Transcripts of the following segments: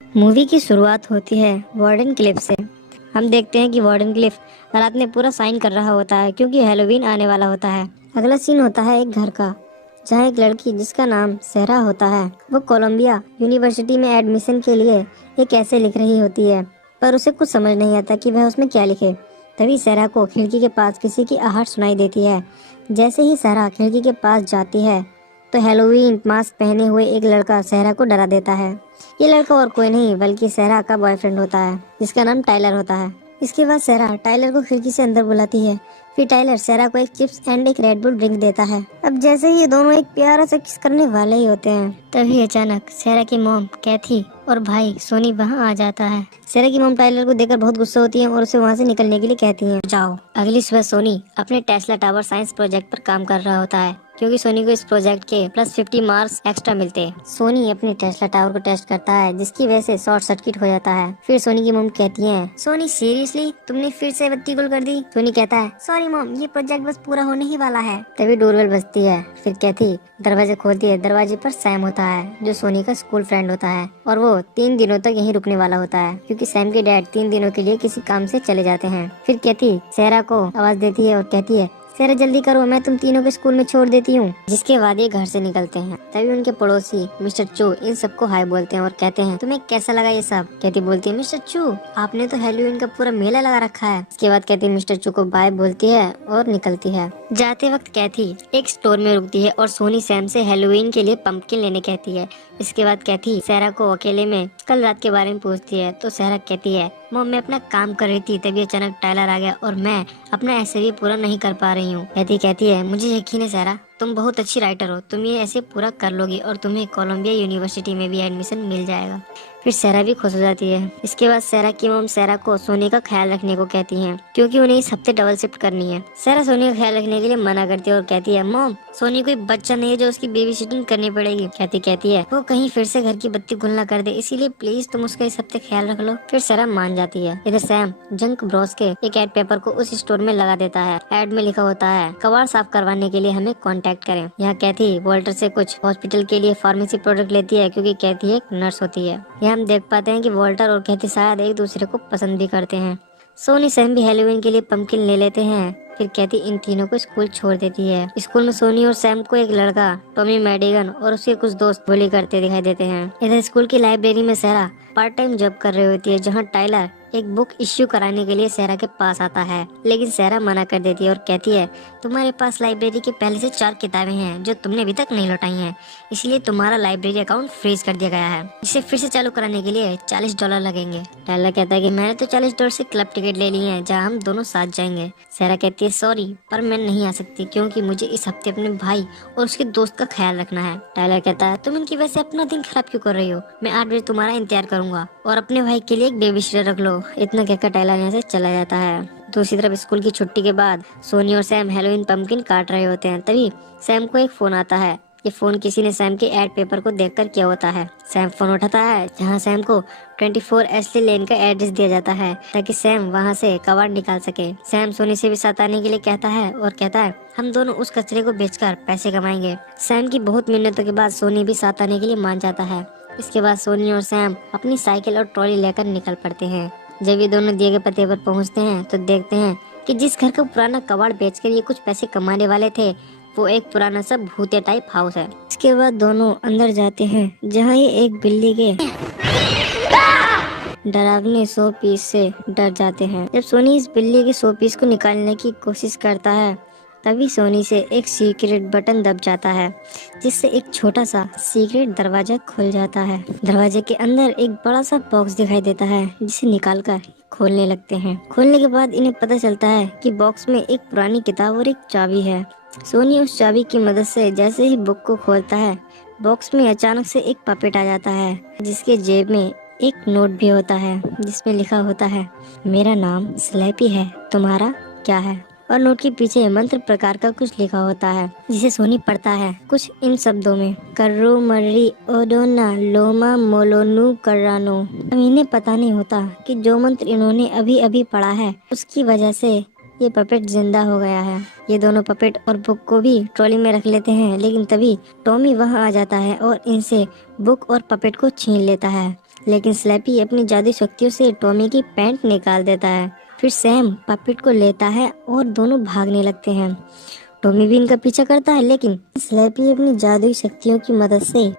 Movie की शुरुआत होती है वार्डन क्लिफ से। हम देखते हैं कि वार्डन क्लिफ रात में पूरा साइन कर रहा होता है क्योंकि हैलोवीन आने वाला होता है। अगला सीन होता है एक घर का, जहाँ एक लड़की जिसका नाम सहरा होता है वो कोलंबिया यूनिवर्सिटी में एडमिशन के लिए एक ऐसे लिख रही होती है, पर उसे कुछ समझ नहीं आता कि वह उसमें क्या लिखे। तभी सहरा को खिड़की के पास किसी की आहट सुनाई देती है। जैसे ही सहरा खिड़की के पास जाती है तो हैलोवीन मास्क पहने हुए एक लड़का सहरा को डरा देता है। ये लड़का और कोई नहीं बल्कि सहरा का बॉयफ्रेंड होता है जिसका नाम टाइलर होता है। इसके बाद सहरा टाइलर को खिड़की से अंदर बुलाती है। फिर टाइलर सहरा को एक चिप्स एंड एक रेड बुल ड्रिंक देता है। अब जैसे ही ये दोनों एक प्यारा सा किस करने वाले ही होते हैं, तभी अचानक सहरा की मॉम कैथी और भाई सोनी वहाँ आ जाता है। सहरा की मॉम टाइलर को देखकर बहुत गुस्सा होती है और उसे वहाँ से निकलने के लिए कहती है जाओ। अगली सुबह सोनी अपने टेस्ला टावर साइंस प्रोजेक्ट पर काम कर रहा होता है क्योंकि सोनी को इस प्रोजेक्ट के +50 मार्क्स एक्स्ट्रा मिलते हैं। सोनी अपने टेस्ला टावर को टेस्ट करता है जिसकी वजह से शॉर्ट सर्किट हो जाता है। फिर सोनी की मॉम कहती है सोनी सीरियसली तुमने फिर से बत्ती गुल कर दी। सोनी कहता है सॉरी मॉम, ये प्रोजेक्ट बस पूरा होने ही वाला है। तभी डोरबेल बजती है। फिर कहती दरवाजे खोलती है। दरवाजे पर सैम होता है जो सोनी का स्कूल फ्रेंड होता है और वो 3 दिनों तक यहीं रुकने वाला होता है क्योंकि सैम के डैड 3 दिनों के लिए किसी काम से चले जाते हैं। फिर कहती सहरा को आवाज देती है और कहती है सहरा जल्दी करो, मैं तुम तीनों को स्कूल में छोड़ देती हूँ। जिसके बाद ये घर से निकलते हैं। तभी उनके पड़ोसी मिस्टर चू इन सबको हाय बोलते हैं और कहते हैं तुम्हें कैसा लगा ये सब। कहती बोलती है मिस्टर चू आपने तो हैलोवीन का पूरा मेला लगा रखा है। इसके बाद कहती मिस्टर चू को बाय बोलती है और निकलती है। जाते वक्त कैथी एक स्टोर में रुकती है और सोनी सैम से हैलोवीन के लिए पंपकिन लेने कहती है। इसके बाद कैथी सहरा को अकेले में कल रात के बारे में पूछती है तो सहरा कहती है मॉम मैं अपना काम कर रही थी तभी अचानक टाइलर आ गया और मैं अपना ऐसे भी पूरा नहीं कर पा रही हूँ। कहती है मुझे यकीन है सहरा तुम बहुत अच्छी राइटर हो, तुम ये ऐसे पूरा कर लोगी और तुम्हें कोलंबिया यूनिवर्सिटी में भी एडमिशन मिल जाएगा। फिर सहरा भी खुश हो जाती है। इसके बाद सहरा की मॉम सहरा को सोनी का ख्याल रखने को कहती हैं क्योंकि उन्हें इस हफ्ते डबल शिफ्ट करनी है। सहरा सोनी का ख्याल रखने के लिए मना करती है और कहती है मॉम सोनी कोई बच्चा नहीं है जो उसकी बेबी सिटिंग करनी पड़ेगी। कहती है वो कहीं फिर से घर की बत्ती गुल ना कर दे, इसीलिए प्लीज तुम उसका इस हफ्ते ख्याल रख लो। फिर सहरा मान जाती है। इधर सैम जंक ब्रोस के एक एड पेपर को उस स्टोर में लगा देता है। एड में लिखा होता है कबाड़ साफ करवाने के लिए हमें कांटेक्ट करें। यहाँ कैथी वॉल्टर से कुछ हॉस्पिटल के लिए फार्मेसी प्रोडक्ट लेती है क्योंकि कैथी एक नर्स होती है। यहाँ हम देख पाते हैं कि वॉल्टर और कैथी शायद एक दूसरे को पसंद भी करते हैं। सोनी सैम भी हैलोवीन के लिए पंपकिन ले लेते हैं। फिर कैथी इन तीनों को स्कूल छोड़ देती है। स्कूल में सोनी और सैम को एक लड़का टॉमी मैडिगन और उसके कुछ दोस्त बुली करते दिखाई देते हैं। इधर स्कूल की लाइब्रेरी में सहरा पार्ट टाइम जॉब कर रही होती है जहाँ टाइलर एक बुक इश्यू कराने के लिए सहरा के पास आता है, लेकिन सहरा मना कर देती है और कहती है तुम्हारे पास लाइब्रेरी की पहले से 4 किताबें हैं जो तुमने अभी तक नहीं लौटाई हैं, इसलिए तुम्हारा लाइब्रेरी अकाउंट फ्रीज कर दिया गया है। इसे फिर से चालू कराने के लिए $40 लगेंगे। टाइलर कहता है कि मैंने तो $40 से क्लब टिकट ले ली है जहाँ हम दोनों साथ जाएंगे। सहरा कहती है सॉरी पर मैं नहीं आ सकती क्योंकि मुझे इस हफ्ते अपने भाई और उसके दोस्त का ख्याल रखना है। टाइलर कहता है तुम इनकी वजह से अपना दिन खराब क्यों कर रही हो, मैं 8 बजे तुम्हारा इंतजार करूंगा और अपने भाई के लिए एक बेबी सिटर रख लो। इतना कहकर टाइलर यहाँ से चला जाता है। दूसरी तरफ स्कूल की छुट्टी के बाद सोनी और सैम हैलोवीन पंपकिन काट रहे होते हैं। तभी सैम को एक फोन आता है। ये फोन किसी ने सैम के एड पेपर को देखकर किया होता है। सैम फोन उठाता है जहाँ सैम को 24 एस्ली लेन का एड्रेस दिया जाता है ताकि सैम वहाँ से कबाड़ निकाल सके। सैम सोनी से भी साथ आने के लिए कहता है और कहता है हम दोनों उस कचरे को बेचकर पैसे कमाएंगे। सैम की बहुत मिन्नतों के बाद सोनी भी साथ आने के लिए मान जाता है। इसके बाद सोनी और सैम अपनी साइकिल और ट्रॉली लेकर निकल पड़ते हैं। जब ये दोनों दिए गए पते पर पहुंचते हैं तो देखते हैं कि जिस घर का पुराना कबाड़ बेचकर ये कुछ पैसे कमाने वाले थे वो एक पुराना सा भूतिया टाइप हाउस है। इसके बाद दोनों अंदर जाते हैं जहाँ ये एक बिल्ली के डरावने शो पीस से डर जाते हैं। जब सोनी इस बिल्ली के शो पीस को निकालने की कोशिश करता है तभी सोनी से एक सीक्रेट बटन दब जाता है जिससे एक छोटा सा सीक्रेट दरवाजा खुल जाता है। दरवाजे के अंदर एक बड़ा सा बॉक्स दिखाई देता है जिसे निकालकर खोलने लगते हैं। खोलने के बाद इन्हें पता चलता है कि बॉक्स में एक पुरानी किताब और एक चाबी है। सोनी उस चाबी की मदद से जैसे ही बुक को खोलता है बॉक्स में अचानक से एक पपेट आ जाता है जिसके जेब में एक नोट भी होता है जिसमें लिखा होता है मेरा नाम स्लैपी है, तुम्हारा क्या है। और नोट के पीछे मंत्र प्रकार का कुछ लिखा होता है जिसे सोनी पढ़ता है कुछ इन शब्दों में कर्रो मर्री ओडोना लोमा मोलोनु कर्रानो। अब इन्हें पता नहीं होता कि जो मंत्र इन्होंने अभी अभी पढ़ा है उसकी वजह से ये पपेट जिंदा हो गया है। ये दोनों पपेट और बुक को भी ट्रॉली में रख लेते हैं लेकिन तभी टॉमी वहां आ जाता है और इनसे बुक और पपेट को छीन लेता है। लेकिन स्लैपी अपनी जादुई शक्तियों से टॉमी की पैंट निकाल देता है। फिर सैम पपेट को लेता है और दोनों भागने लगते हैं। टॉमी भी इनका पीछा करता है, लेकिन स्लैपी अपनी जादुई शक्तियों की मदद से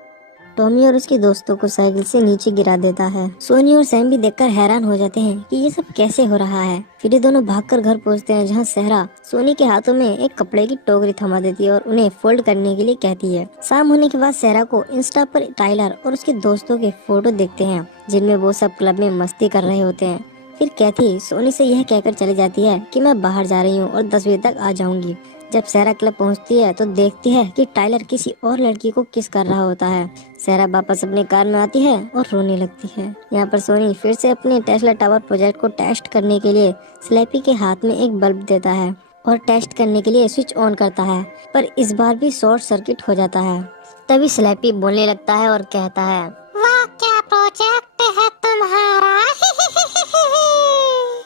टॉमी और उसके दोस्तों को साइकिल से नीचे गिरा देता है। सोनी और सैम भी देखकर हैरान हो जाते हैं कि ये सब कैसे हो रहा है। फिर ये दोनों भागकर घर पहुंचते हैं, जहां सहरा सोनी के हाथों में एक कपड़े की टोकरी थमा देती है और उन्हें फोल्ड करने के लिए कहती है। शाम होने के बाद सहरा को इंस्टा पर टाइलर और उसके दोस्तों के फोटो देखते हैं, जिनमें वो सब क्लब में मस्ती कर रहे होते हैं। फिर कैथी सोनी से यह कहकर चली जाती है कि मैं बाहर जा रही हूँ और 10 बजे तक आ जाऊंगी। जब सहरा क्लब पहुंचती है तो देखती है कि टाइलर किसी और लड़की को किस कर रहा होता है। सहरा वापस अपने कार में आती है और रोने लगती है। यहाँ पर सोनी फिर से अपने टेस्ला टावर प्रोजेक्ट को टेस्ट करने के लिए स्लैपी के हाथ में एक बल्ब देता है और टेस्ट करने के लिए स्विच ऑन करता है, पर इस बार भी शॉर्ट सर्किट हो जाता है। तभी स्लैपी बोलने लगता है और कहता है, वाह क्या प्रोजेक्ट है तुम्हारा।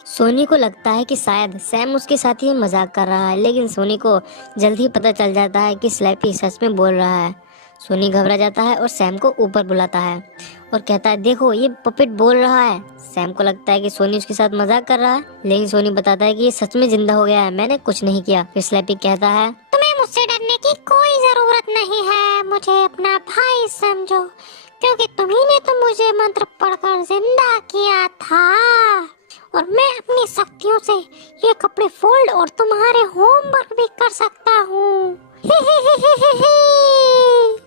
सोनी को लगता है कि शायद सैम उसके साथ ही मजाक कर रहा है, लेकिन सोनी को जल्द ही पता चल जाता है कि स्लैपी सच में बोल रहा है। सोनी घबरा जाता है और सैम को ऊपर बुलाता है और कहता है, देखो ये पपेट बोल रहा है। सैम को लगता है कि सोनी उसके साथ मजाक कर रहा है, लेकिन सोनी बताता है कि ये सच में जिंदा हो गया है, मैंने कुछ नहीं किया। फिर स्लैपी कहता है, तुम्हें मुझसे डरने की कोई जरूरत नहीं है, मुझे अपना भाई समझो, क्योंकि तुम्ही ने तो मुझे मंत्र पढ़कर जिंदा किया था और मैं अपनी शक्तियों से ये कपड़े फोल्ड और तुम्हारे होमवर्क भी कर सकता हूँ।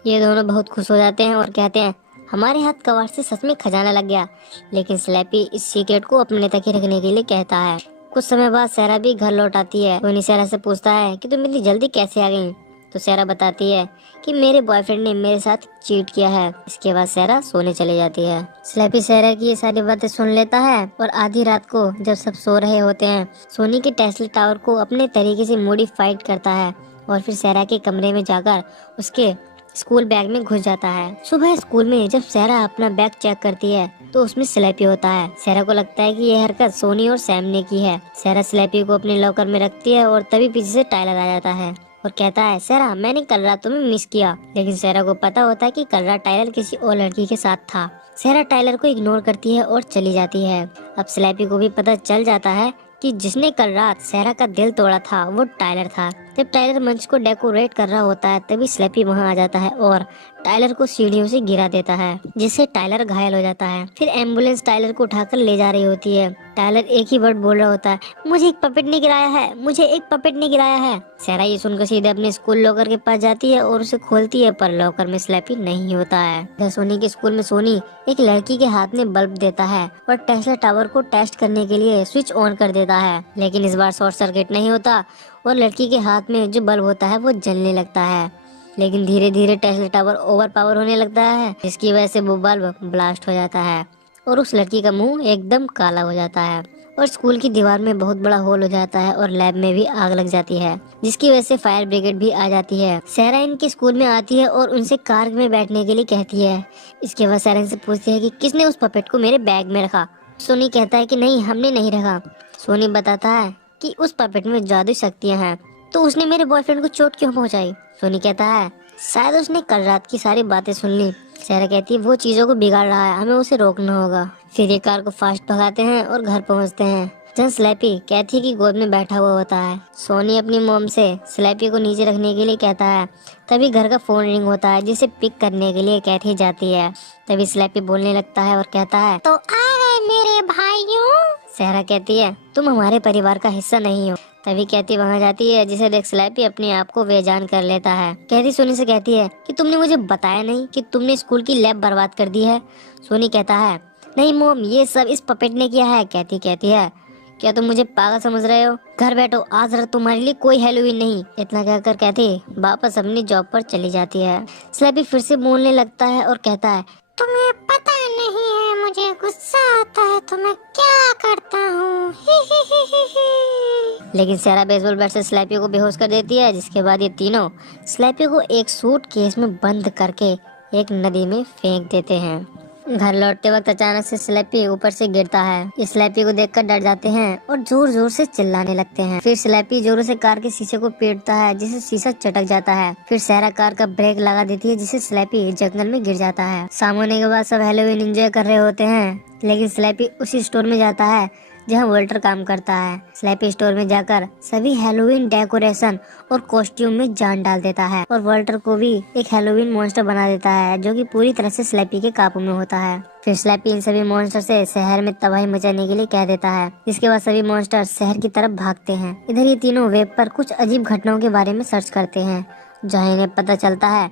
ये दोनों बहुत खुश हो जाते हैं और कहते हैं, हमारे हाथ कबाड़ से सच में खजाना लग गया। लेकिन स्लैपी इस सीक्रेट को अपने तक ही रखने के लिए कहता है। कुछ समय बाद सहरा भी घर लौट आती है। सोनी सहरा से पूछता है कि तुम इतनी जल्दी कैसे आ गई? तो सहरा बताती है कि मेरे बॉयफ्रेंड ने मेरे साथ चीट किया है। इसके बाद सहरा सोने चली जाती है। स्लैपी सहरा की ये सारी बातें सुन लेता है और आधी रात को जब सब सो रहे होते हैं, सोनी के टेस्ला टावर को अपने तरीके से मॉडिफाइड करता है और फिर सहरा के कमरे में जाकर उसके स्कूल बैग में घुस जाता है। सुबह स्कूल में जब सहरा अपना बैग चेक करती है तो उसमें स्लैपी होता है। सहरा को लगता है कि यह हरकत सोनी और सैम ने की है। सहरा स्लैपी को अपने लॉकर में रखती है और तभी पीछे से टाइलर आ जाता है और कहता है, सहरा मैंने कल रात तुम्हें मिस किया। लेकिन सहरा को पता होता है कि कल रात टाइलर किसी और लड़की के साथ था। सहरा टाइलर को इग्नोर करती है और चली जाती है। अब स्लैपी को भी पता चल जाता है कि जिसने कल रात सहरा का दिल तोड़ा था वो टाइलर था। जब टाइलर मंच को डेकोरेट कर रहा होता है तभी स्लैपी वहां आ जाता है और टाइलर को सीढ़ियों से गिरा देता है, जिससे टाइलर घायल हो जाता है। फिर एम्बुलेंस टाइलर को उठाकर ले जा रही होती है। टाइलर एक ही वर्ड बोल रहा होता है, मुझे एक पपेट ने गिराया है, मुझे एक पपेट ने गिराया है। सहरा ये सुनकर सीधे अपने स्कूल लॉकर के पास जाती है और उसे खोलती है, पर लॉकर में स्लैपी नहीं होता है। सोनी के स्कूल में सोनी एक लड़की के हाथ में बल्ब देता है और टेस्ला टावर को टेस्ट करने के लिए स्विच ऑन कर देता है, लेकिन इस बार शॉर्ट सर्किट नहीं होता और लड़की के हाथ में जो बल्ब होता है वो जलने लगता है। लेकिन धीरे धीरे टेस्ला टावर ओवर पावर होने लगता है, जिसकी वजह से वो बल्ब ब्लास्ट हो जाता है और उस लड़की का मुंह एकदम काला हो जाता है और स्कूल की दीवार में बहुत बड़ा होल हो जाता है और लैब में भी आग लग जाती है, जिसकी वजह से फायर ब्रिगेड भी आ जाती है। सहरा इनके स्कूल में आती है और उनसे कार में बैठने के लिए कहती है। इसके बाद सहरा इनसे पूछती है कि किसने उस पपेट को मेरे बैग में रखा। सोनी कहता है कि नहीं, हमने नहीं रखा। सोनी बताता है कि उस पपेट में जादुई शक्तियां हैं, तो उसने मेरे बॉयफ्रेंड को चोट क्यों पहुंचाई? सोनी कहता है शायद उसने कल रात की सारी बातें सुन ली। सहरा कहती है वो चीजों को बिगाड़ रहा है, हमें उसे रोकना होगा। फिर ये कार को फास्ट भगाते हैं और घर पहुंचते हैं, जहाँ स्लैपी कैथी की गोद में बैठा हुआ होता है। सोनी अपनी मोम से स्लैपी को नीचे रखने के लिए कहता है। तभी घर का फोन रिंग होता है, जिसे पिक करने के लिए कैथी जाती है। तभी स्लैपी बोलने लगता है और कहता है, तो आ गए मेरे भाइयों। सहरा कहती है तुम हमारे परिवार का हिस्सा नहीं हो। तभी कैथी वहां जाती है, जिसे देख स्लैपी अपने आप को बेजान कर लेता है। कैथी सोनी से कहती है कि तुमने मुझे बताया नहीं कि तुमने स्कूल की लैब बर्बाद कर दी है। सोनी कहता है नहीं मोम, ये सब इस पपेट ने किया है। कैथी कहती है क्या तुम मुझे पागल समझ रहे हो? घर बैठो, आज रात तुम्हारे लिए कोई हैलोवीन नहीं। इतना कहकर कैथी वापस अपनी जॉब पर चली जाती है। स्लैपी फिर से बोलने लगता है और कहता है तुम्हें पता नहीं है मुझे गुस्सा आता है तो मैं क्या करता हूँ। लेकिन सहरा बेसबॉल बैट से स्लैपी को बेहोश कर देती है, जिसके बाद ये तीनों स्लैपी को एक सूट केस में बंद करके एक नदी में फेंक देते हैं। घर लौटते वक्त अचानक से स्लैपी ऊपर से गिरता है। स्लैपी को देखकर डर जाते हैं और जोर जोर से चिल्लाने लगते हैं। फिर स्लैपी जोरों से कार के शीशे को पीटता है जिससे शीशा चटक जाता है। फिर सहरा कार का ब्रेक लगा देती है जिससे स्लैपी जंगल में गिर जाता है। शाम होने के बाद सब हैलोवीन एंजॉय कर रहे होते हैं, लेकिन स्लैपी उसी स्टोर में जाता है जहाँ वॉल्टर काम करता है। स्लैपी स्टोर में जाकर सभी हैलोवीन डेकोरेशन और कॉस्ट्यूम में जान डाल देता है और वॉल्टर को भी एक हैलोवीन मॉन्स्टर बना देता है जो कि पूरी तरह से स्लैपी के काबू में होता है। फिर स्लैपी इन सभी मॉन्स्टर से शहर में तबाही मचाने के लिए कह देता है। इसके बाद सभी मॉन्स्टर शहर की तरफ भागते हैं। इधर ये तीनों वेब पर कुछ अजीब घटनाओं के बारे में सर्च करते हैं, जहाँ इन्हें पता चलता है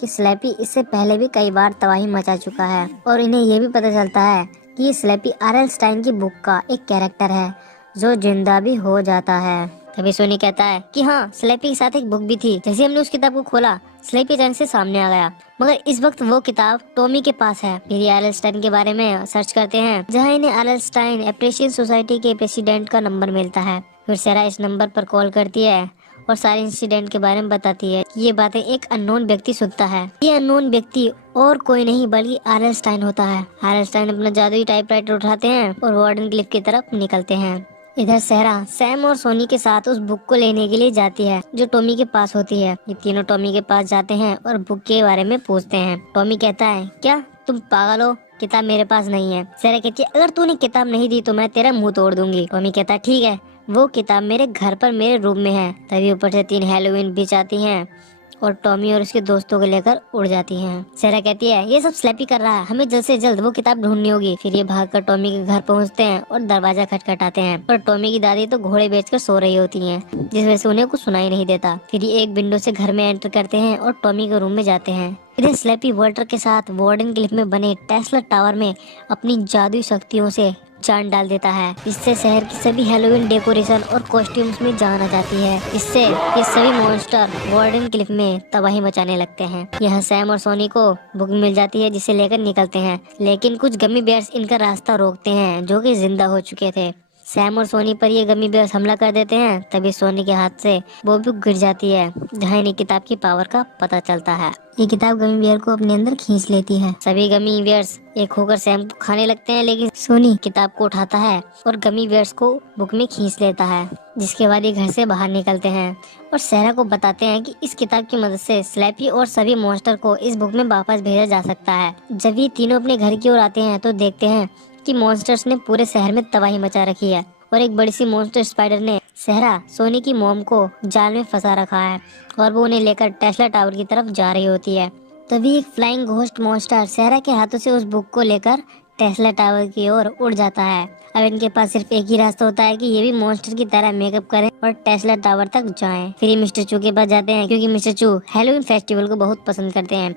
कि स्लैपी इससे पहले भी कई बार तबाही मचा चुका है और इन्हें ये भी पता चलता है कि ये स्लैपी आर.एल. स्टाइन की बुक का एक कैरेक्टर है जो जिंदा भी हो जाता है। तभी सोनी कहता है कि हाँ, स्लैपी के साथ एक बुक भी थी। जैसे हमने उस किताब को खोला, स्लैपी अचानक से सामने आ गया, मगर इस वक्त वो किताब टॉमी के पास है। फिर ये आर.एल. स्टाइन के बारे में सर्च करते हैं, जहाँ इन्हें आर.एल. स्टाइन एप्रिशिएशन सोसाइटी के प्रेसिडेंट का नंबर मिलता है। फिर सेरा इस नंबर पर कॉल करती है और सारे इंसिडेंट के बारे में बताती है। ये बातें एक अननोन व्यक्ति सुनता है। ये अननोन व्यक्ति और कोई नहीं बल्कि आर.एल. स्टाइन होता है। आर.एल. स्टाइन अपना जादुई टाइपराइटर उठाते हैं और वार्डन क्लिफ की तरफ निकलते हैं। इधर सहरा सैम और सोनी के साथ उस बुक को लेने के लिए जाती है जो टॉमी के पास होती है। ये तीनों टॉमी के पास जाते हैं और बुक के बारे में पूछते हैं। टॉमी कहता है, क्या तुम पागल हो, किताब मेरे पास नहीं है। सहरा कहती है, अगर तूने किताब नहीं दी तो मैं तेरा मुंह तोड़ दूंगी। टॉमी कहता है, ठीक है, वो किताब मेरे घर पर मेरे रूम में है। तभी ऊपर से 3 हैलोवीन बीच आती हैं और टॉमी और उसके दोस्तों को लेकर उड़ जाती हैं। सेरा कहती है, ये सब स्लैपी कर रहा है, हमें जल्द से जल्द वो किताब ढूंढनी होगी। फिर ये भागकर टॉमी के घर पहुंचते हैं और दरवाजा खटखटाते हैं, और टॉमी की दादी तो घोड़े बेचकर सो रही होती हैं, जिस वजह से उन्हें कुछ सुनाई नहीं देता। फिर ये एक विंडो से घर में एंटर करते हैं और टॉमी के रूम में जाते हैं। इधर स्लैपी वॉल्टर के साथ वार्डन क्लिफ में बने टेस्ला टावर में अपनी जादुई शक्तियों से जान डाल देता है। इससे शहर की सभी हैलोवीन डेकोरेशन और कॉस्ट्यूम्स में जान आ जाती है। इससे ये सभी मॉन्स्टर वार्डन क्लिफ में तबाही मचाने लगते हैं। यहाँ सैम और सोनी को बुक मिल जाती है जिसे लेकर निकलते हैं, लेकिन कुछ गमी बेयर्स इनका रास्ता रोकते हैं जो कि जिंदा हो चुके थे। सैम और सोनी पर ये गमी बेयर्स हमला कर देते हैं। तभी सोनी के हाथ से वो बुक गिर जाती है, जहाँ इन्हें किताब की पावर का पता चलता है। ये किताब गमी बेयर को अपने अंदर खींच लेती है। सभी गमी बेयर्स एक होकर सैम को खाने लगते हैं, लेकिन सोनी किताब को उठाता है और गमी बेयर्स को बुक में खींच लेता है। जिसके बाद ये घर से बाहर निकलते हैं और सहरा को बताते हैं कि इस किताब की मदद से स्लैपी और सभी मॉन्स्टर को इस बुक में वापस भेजा जा सकता है। जब ये तीनों अपने घर की ओर आते हैं तो देखते हैं कि मॉन्स्टर्स ने पूरे शहर में तबाही मचा रखी है और एक बड़ी सी मॉन्स्टर स्पाइडर ने सहरा सोनी की मॉम को जाल में फंसा रखा है और वो उन्हें लेकर टेस्ला टावर की तरफ जा रही होती है। तभी एक फ्लाइंग घोस्ट मॉन्स्टर सहरा के हाथों से उस बुक को लेकर टेस्ला टावर की ओर उड़ जाता है। अब इनके पास सिर्फ एक ही रास्ता होता है कि ये भी मॉन्स्टर की तरह मेकअप करें और टेस्ला टावर तक जाएं। फिर ये मिस्टर चू के पास जाते हैं क्योंकि मिस्टर चू हैलोवीन फेस्टिवल को बहुत पसंद करते हैं।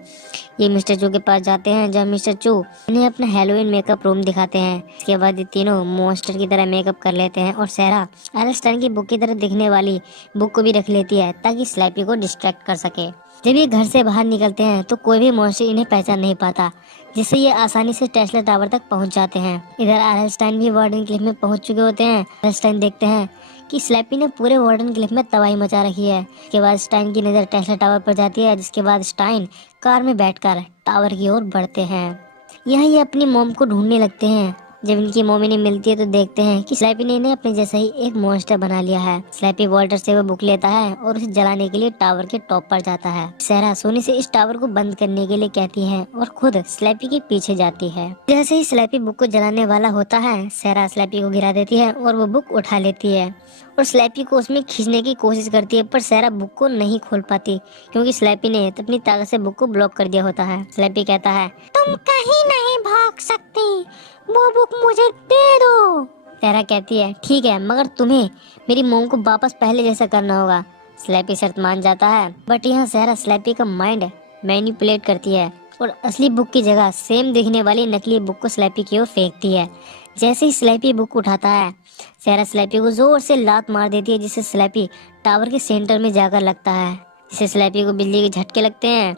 ये मिस्टर चू के पास जाते हैं जब मिस्टर चू इन्हें अपना हैलोवीन मेकअप रूम दिखाते हैं। इसके बाद ये तीनों मॉन्स्टर की तरह मेकअप कर लेते हैं और सहरा आर.एल. स्टाइन की बुक की तरह दिखने वाली बुक को भी रख लेती है ताकि स्लैपी को डिस्ट्रैक्ट कर सके। जब ये घर से बाहर निकलते हैं तो कोई भी मॉन्स्टर इन्हें पहचान नहीं पाता, जिससे ये आसानी से टेस्ला टावर तक पहुंच जाते हैं। इधर आर.एल. स्टाइन भी वार्डन क्लिफ में पहुंच चुके होते हैं। आर.एल. स्टाइन देखते हैं कि स्लैपी ने पूरे वार्डन क्लिफ में तबाही मचा रखी है। इसके बाद स्टाइन की नज़र टेस्ला टावर पर जाती है, जिसके बाद स्टाइन कार में बैठकर टावर की ओर बढ़ते हैं। यहाँ ये अपनी मॉम को ढूंढने लगते हैं। जब इनकी मॉम इन्हें मिलती है तो देखते हैं कि स्लैपी ने इन्हें अपने जैसा ही एक मॉन्स्टर बना लिया है। स्लैपी वॉल्टर से वो बुक लेता है और उसे जलाने के लिए टावर के टॉप पर जाता है। सहरा सोनी से इस टावर को बंद करने के लिए कहती है और खुद स्लैपी के पीछे जाती है। जैसे ही स्लैपी बुक को जलाने वाला होता है, सहरा स्लैपी को गिरा देती है और वो बुक उठा लेती है और स्लैपी को उसमें खींचने की कोशिश करती है, पर सहरा बुक को नहीं खोल पाती क्योंकि स्लैपी ने अपनी ताकत से बुक को ब्लॉक कर दिया होता है। स्लैपी कहता है, तुम कहीं नहीं भाग सकती, वो बुक मुझे दे दो। सहरा कहती है, ठीक है, मगर तुम्हें मेरी मोम को वापस पहले जैसा करना होगा। स्लैपी शर्त मान जाता है, बट यहाँ सहरा स्लैपी का माइंड मैनिपुलेट करती है और असली बुक की जगह सेम दिखने वाली नकली बुक को स्लैपी की ओर फेंकती है। जैसे ही स्लैपी बुक उठाता है, सहरा स्लैपी को जोर से लात मार देती है, जिससे स्लैपी टावर के सेंटर में जाकर लगता है, जिससे स्लैपी को बिजली के झटके लगते हैं,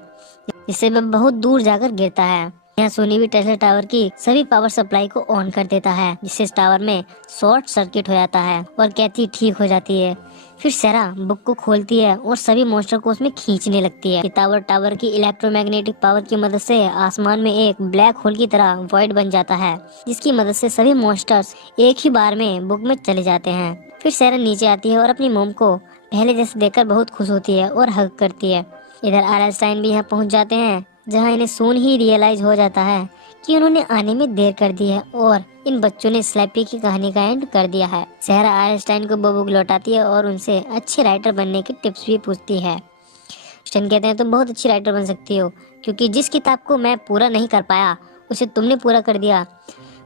जिससे वह बहुत दूर जाकर गिरता है। यहाँ सोनी भी टेस्ला टावर की सभी पावर सप्लाई को ऑन कर देता है, जिससे इस टावर में शॉर्ट सर्किट हो जाता है और कैथी ठीक हो जाती है। फिर सेरा बुक को खोलती है और सभी मॉन्स्टर को उसमें खींचने लगती है। टावर की इलेक्ट्रोमैग्नेटिक पावर की मदद से आसमान में एक ब्लैक होल की तरह वॉइड बन जाता है, जिसकी मदद से सभी मॉन्स्टर्स एक ही बार में बुक में चले जाते हैं। फिर सेरा नीचे आती है और अपनी मोम को पहले जैसे देखकर बहुत खुश होती है और हग करती है। इधर आइंस्टाइन भी यहाँ पहुँच जाते हैं, जहाँ इन्हें सून ही रियलाइज हो जाता है कि उन्होंने आने में देर कर दी है और इन बच्चों ने स्लैपी की कहानी का एंड कर दिया है। सेरा आइंस्टाइन को बुक लौटाती है और उनसे अच्छे राइटर बनने की टिप्स भी पूछती है। आइंस्टाइन कहते हैं तुम बहुत अच्छी राइटर बन सकती हो, क्योंकि जिस किताब को मैं पूरा नहीं कर पाया उसे तुमने पूरा कर दिया।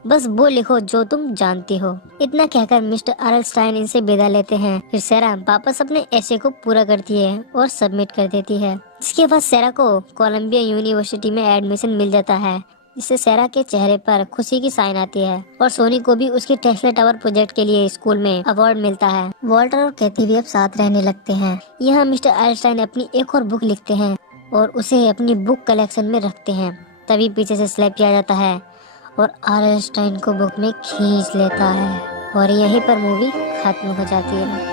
बस वो लिखो जो तुम जानती हो। इतना कहकर मिस्टर आइंस्टाइन इनसे विदा लेते हैं। फिर सेरा वापस अपने ऐसे को पूरा करती है और सबमिट कर देती है। इसके बाद सेरा को कोलंबिया यूनिवर्सिटी में एडमिशन मिल जाता है, जिससे सेरा के चेहरे पर खुशी की साइन आती है और सोनी को भी उसके टेस्ला टावर प्रोजेक्ट के लिए स्कूल में अवार्ड मिलता है। वॉल्टर और कैथी भी अब साथ रहने लगते हैं। यहाँ मिस्टर आइंस्टाइन अपनी एक और बुक लिखते हैं और उसे अपनी बुक कलेक्शन में रखते हैं। तभी पीछे से स्लैपी आ जाता है और आइंस्टाइन को बुक में खींच लेता है और यहीं पर मूवी खत्म हो जाती है।